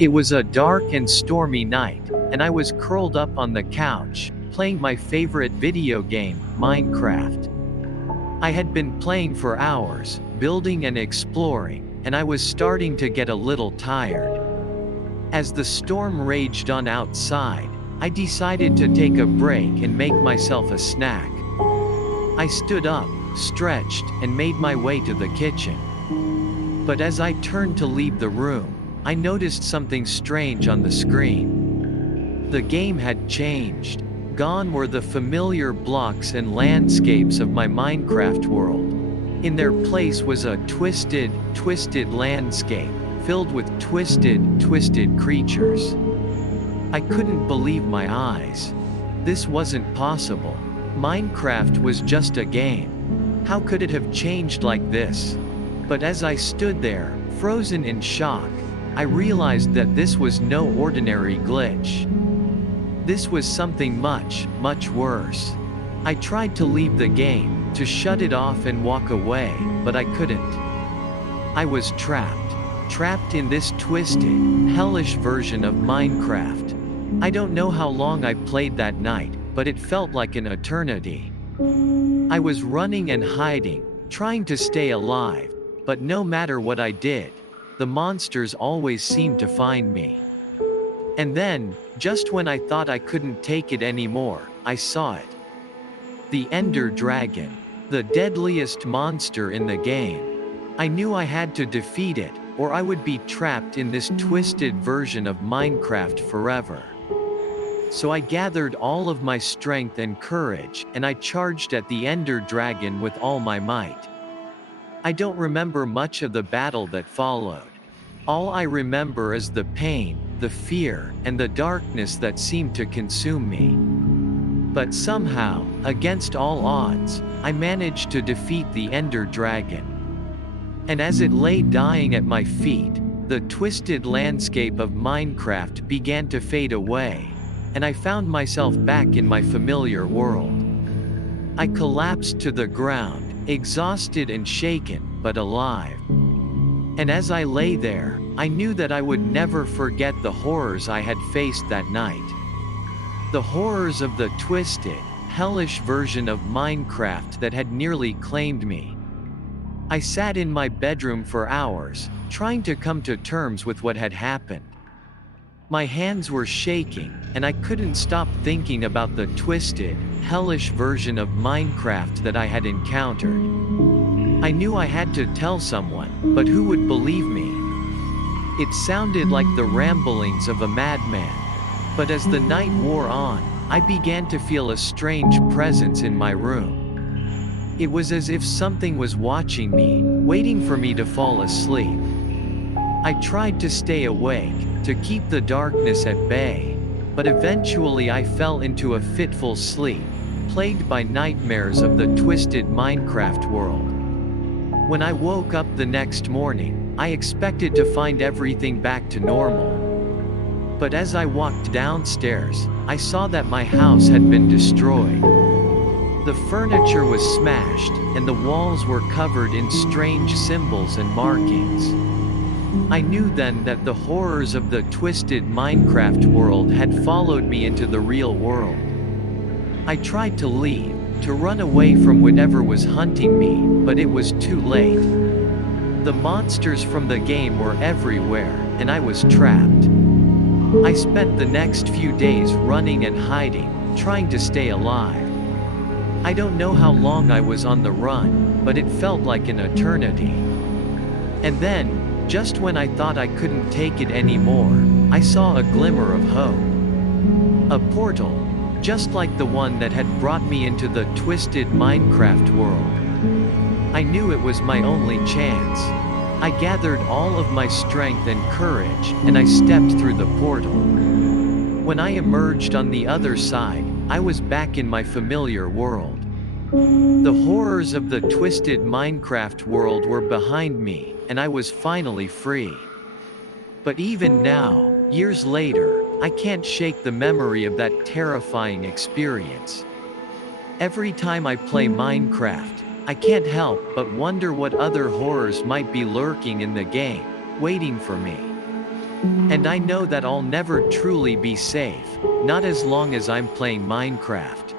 It was a dark and stormy night, and I was curled up on the couch, playing my favorite video game, Minecraft. I had been playing for hours, building and exploring, and I was starting to get a little tired. As the storm raged on outside, I decided to take a break and make myself a snack. I stood up, stretched, and made my way to the kitchen. But as I turned to leave the room, I noticed something strange on the screen. The game had changed. Gone were the familiar blocks and landscapes of my Minecraft world. In their place was a twisted landscape, filled with twisted creatures. I couldn't believe my eyes. This wasn't possible. Minecraft was just a game. How could it have changed like this? But as I stood there, frozen in shock, I realized that this was no ordinary glitch. This was something much worse. I tried to leave the game, to shut it off and walk away, but I couldn't. I was trapped in this twisted, hellish version of Minecraft. I don't know how long I played that night, but it felt like an eternity. I was running and hiding, trying to stay alive, but no matter what I did, the monsters always seemed to find me. And then, just when I thought I couldn't take it anymore, I saw it. The Ender Dragon, the deadliest monster in the game. I knew I had to defeat it, or I would be trapped in this twisted version of Minecraft forever. So I gathered all of my strength and courage, and I charged at the Ender Dragon with all my might. I don't remember much of the battle that followed. All I remember is the pain, the fear, and the darkness that seemed to consume me. But somehow, against all odds, I managed to defeat the Ender Dragon. And as it lay dying at my feet, the twisted landscape of Minecraft began to fade away, and I found myself back in my familiar world. I collapsed to the ground, exhausted and shaken, but alive. And as I lay there, I knew that I would never forget the horrors I had faced that night. The horrors of the twisted, hellish version of Minecraft that had nearly claimed me. I sat in my bedroom for hours, trying to come to terms with what had happened. My hands were shaking, and I couldn't stop thinking about the twisted, hellish version of Minecraft that I had encountered. I knew I had to tell someone, but who would believe me? It sounded like the ramblings of a madman. But as the night wore on, I began to feel a strange presence in my room. It was as if something was watching me, waiting for me to fall asleep. I tried to stay awake, to keep the darkness at bay, but eventually I fell into a fitful sleep, plagued by nightmares of the twisted Minecraft world. When I woke up the next morning, I expected to find everything back to normal. But as I walked downstairs, I saw that my house had been destroyed. The furniture was smashed, and the walls were covered in strange symbols and markings. I knew then that the horrors of the twisted Minecraft world had followed me into the real world. I tried to leave, to run away from whatever was hunting me, but it was too late. The monsters from the game were everywhere, and I was trapped. I spent the next few days running and hiding, trying to stay alive. I don't know how long I was on the run, but it felt like an eternity. And then, just when I thought I couldn't take it anymore, I saw a glimmer of hope. A portal, just like the one that had brought me into the twisted Minecraft world. I knew it was my only chance. I gathered all of my strength and courage, and I stepped through the portal. When I emerged on the other side, I was back in my familiar world. The horrors of the twisted Minecraft world were behind me, and I was finally free. But even now, years later, I can't shake the memory of that terrifying experience. Every time I play Minecraft, I can't help but wonder what other horrors might be lurking in the game, waiting for me. And I know that I'll never truly be safe, not as long as I'm playing Minecraft.